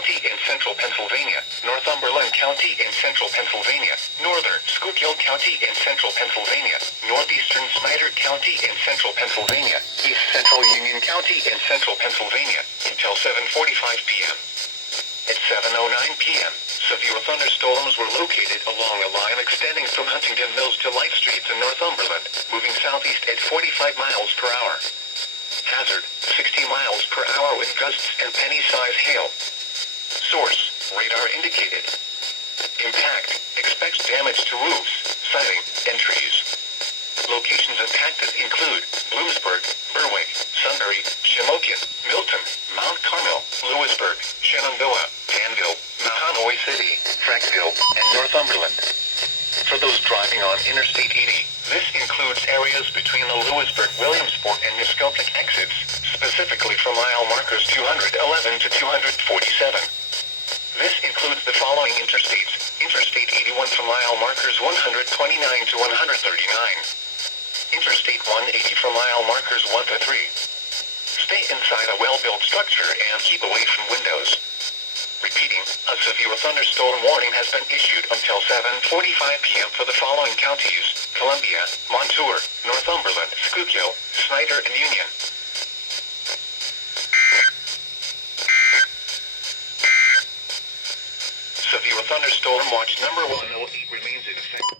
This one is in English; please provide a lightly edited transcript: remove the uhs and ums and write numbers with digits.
County in central Pennsylvania, Northumberland County in central Pennsylvania, northern Schuylkill County in central Pennsylvania, northeastern Snyder County in central Pennsylvania, east central Union County in central Pennsylvania, until 7:45 p.m. At 7:09 p.m., severe thunderstorms were located along a line extending from Huntington Mills to Light Street to Northumberland, moving southeast at 45 miles per hour. Hazard, 60 miles per hour with gusts and penny-size hail. Source, radar indicated. Impact, expects damage to roofs, siding, and trees. Locations impacted include Bloomsburg, Berwick, Sunbury, Shamokin, Milton, Mount Carmel, Lewisburg, Shenandoah, Danville, Mahanoy City, Frankville, and Northumberland. For those driving on Interstate 80, this includes areas between the Lewisburg, Williamsport, and Muskoka exits, specifically from mile markers 211 to 247. This includes the following interstates: Interstate 81 from mile markers 129 to 139. Interstate 180 from mile markers 1 to 3. Stay inside a well-built structure and keep away from windows. Repeating, a severe thunderstorm warning has been issued until 7:45 p.m. for the following counties: Columbia, Montour, Northumberland, Schuylkill, Snyder, and Union. Severe thunderstorm watch number 108 remains in effect.